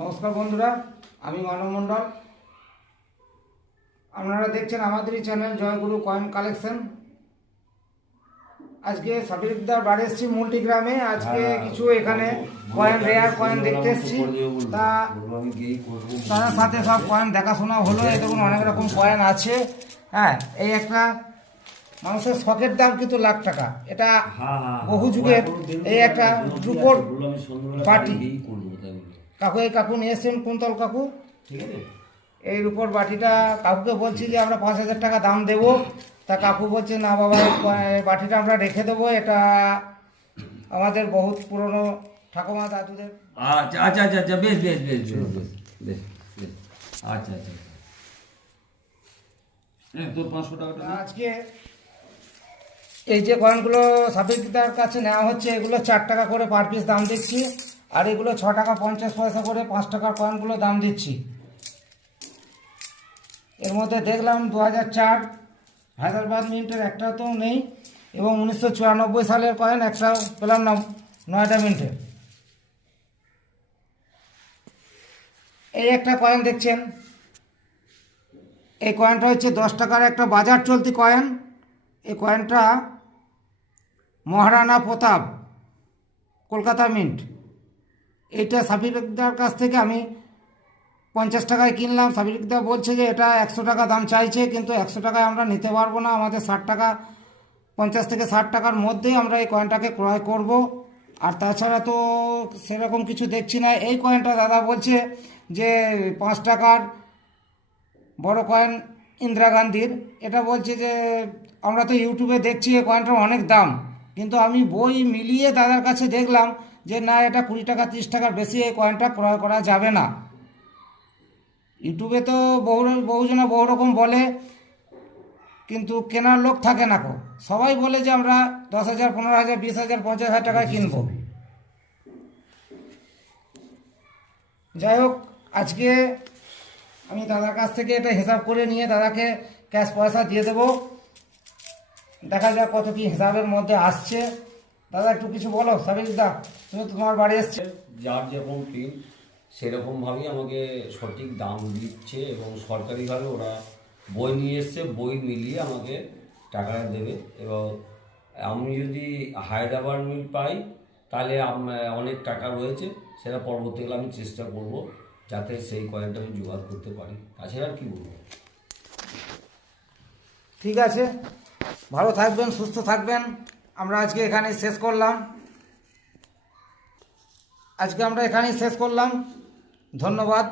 নমস্কার বন্ধুরা, আমি মানব মণ্ডল। আপনারা দেখছেন আমাদেরই চ্যানেল জয়গুরু কয়েন কালেকশন। আজকে সাবিরদার বাড়ি এসেছি মুলটি গ্রামে। আজকে কিছু এখানে কয়েন, রেয়ার কয়েন দেখতে এসেছি। তার সাথে সব কয়েন দেখাশোনা হলো। এই দেখুন অনেক রকম কয়েন আছে। হ্যাঁ, এই একটা মানুষের শখের দাম কিন্তু লাখ টাকা। এটা বহু যুগের এই একটা রূপোর বাটি। কাকু, এই কাকু নিয়ে এসছেন কুন্তল কাকু। ঠিক আছে, এই রূপোর বাটিটা কাকুকে বলছি যে আমরা 5,000 টাকা দাম দেবো। তা কাকু বলছে না বাবা, এই বাটিটা আমরা রেখে দেবো। এটা আমাদের বহুত পুরনো ঠাকুমা দাদুদের। আচ্ছা আচ্ছা আচ্ছা আচ্ছা, বেশ বেশ বেশ বেশ বেশ বেশ বেশ, আচ্ছা আচ্ছা তোর 500 টাকাটা আজকে এই যে কয়েনগুলো সাবিরদার কাছে নেওয়া হচ্ছে, এগুলো 4 টাকা করে পার পিস দাম দিচ্ছি। আর এগুলো 6 টাকা 50 পয়সা করে 5 টাকার কয়েনগুলো দাম দিচ্ছি। এর মধ্যে দেখলাম 2004 হায়দ্রাবাদ মিন্টের একটা তো নেই, এবং 1994 সালের কয়েন একটাও পেলাম না নয়ডা মিন্টের। এই একটা কয়েন দেখছেন, এই কয়েনটা হচ্ছে 10 টাকার একটা বাজার চলতি কয়েন। এই কয়েনটা মহারানা প্রতাপ, কলকাতা মিন্ট। এইটা সাবিরদার কাছ থেকে আমি 50 টাকায় কিনলাম। সাবিরদা বলছে যে এটা 100 টাকা দাম চাইছে, কিন্তু 100 টাকায় আমরা নিতে পারবো না। আমাদের 60 টাকা, 50 থেকে 60 টাকার মধ্যেই আমরা এই কয়েনটাকে ক্রয় করব। আর তাছাড়া তো সেরকম কিছু দেখছি না। এই কয়েনটা দাদা বলছে যে 5 টাকার বড় কয়েন ইন্দিরা গান্ধীর। এটা বলছে যে আমরা তো ইউটিউবে দেখছি এই কয়েনটার অনেক দাম, কিন্তু আমি বই মিলিয়ে দাদার কাছে দেখলাম যে না, এটা 20 টাকা 30 টাকার বেশি এই কয়েনটা ক্রয় করা যাবে না। ইউটিউবে তো বহুজনা বহু রকম বলে, কিন্তু কেনার লোক থাকে না। সবাই বলে যে আমরা 10,000, 15,000, 20,000, 50,000 টাকায় কিনবো। যাই হোক, আজকে আমি দাদার কাছ থেকে এটা হিসাব করে নিয়ে দাদাকে ক্যাশ পয়সা দিয়ে দেবো। দেখা যাক কত কি হিসাবের মধ্যে আসছে। দাদা একটু কিছু বলো। সাবিরদা, তুমি তো তোমার বাড়ি এসছে। যার যেরকম প্রিন্ট সেরকমভাবেই আমাকে সঠিক দাম দিচ্ছে, এবং সরকারিভাবে ওরা বই নিয়ে এসছে, বই মিলিয়ে আমাকে টাকাটা দেবে। এবং আমি যদি হায়দ্রাবাদ মিল পাই তাহলে অনেক টাকা রয়েছে, সেটা পরবর্তীকালে আমি চেষ্টা করব যাতে সেই কয়েনটা আমি জোগাড় করতে পারি। তাছাড়া আর কি বলবো। ঠিক আছে, ভালো থাকবেন, সুস্থ থাকবেন। আমরা আজকে এখানেই শেষ করলাম। ধন্যবাদ।